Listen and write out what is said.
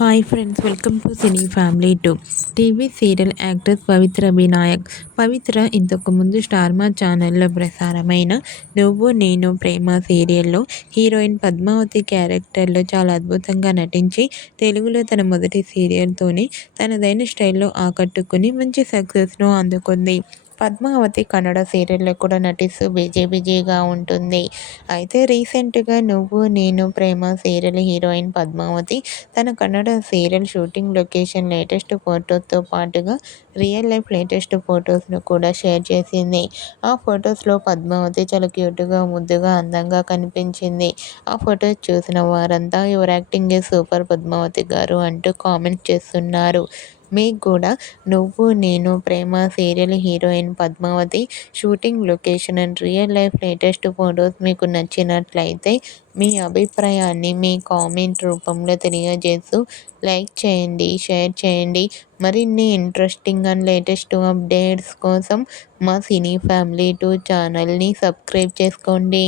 Hi friends, welcome to cine family two. TV serial actress Pavitra Vinayak. Pavitra ఇంతకు ముందు star మా ఛానల్లో ప్రసారమైన నువ్వు నేను ప్రేమ సీరియల్లో హీరోయిన్ పద్మావతి క్యారెక్టర్లో చాలా అద్భుతంగా నటించి తెలుగులో తన మొదటి సీరియల్తోనే తనదైన స్టైల్లో ఆకట్టుకుని మంచి సక్సెస్ను అందుకుంది. పద్మావతి కన్నడ సీరియల్లో కూడా నటిస్తూ బిజీగా ఉంటుంది. అయితే రీసెంట్గా నువ్వు నేను ప్రేమ సీరియల్ హీరోయిన్ పద్మావతి తన Kannada serial shooting location latest ఫోటోతో పాటుగా రియల్ లైఫ్ లేటెస్ట్ ఫొటోస్ను కూడా షేర్ చేసింది. ఆ ఫొటోస్లో పద్మావతి చాలా క్యూట్గా, ముద్దుగా, అందంగా కనిపించింది. ఆ ఫొటోస్ చూసిన వారంతా your acting a super Padmavati garu అంటూ కామెంట్ చేస్తున్నారు. మీకు కూడా Nuvvu Nenu Prema serial heroine Padmavati shooting location and real life latest photos మీకు నచ్చినట్లయితే మీ అభిప్రాయాన్ని మీ కామెంట్ రూపంలో తెలియజేస్తూ లైక్ చేయండి, షేర్ చేయండి. మరిన్ని ఇంట్రెస్టింగ్ అండ్ లేటెస్ట్ అప్డేట్స్ కోసం మా సినీ ఫ్యామిలీ 2 ఛానల్ని సబ్స్క్రైబ్ చేసుకోండి.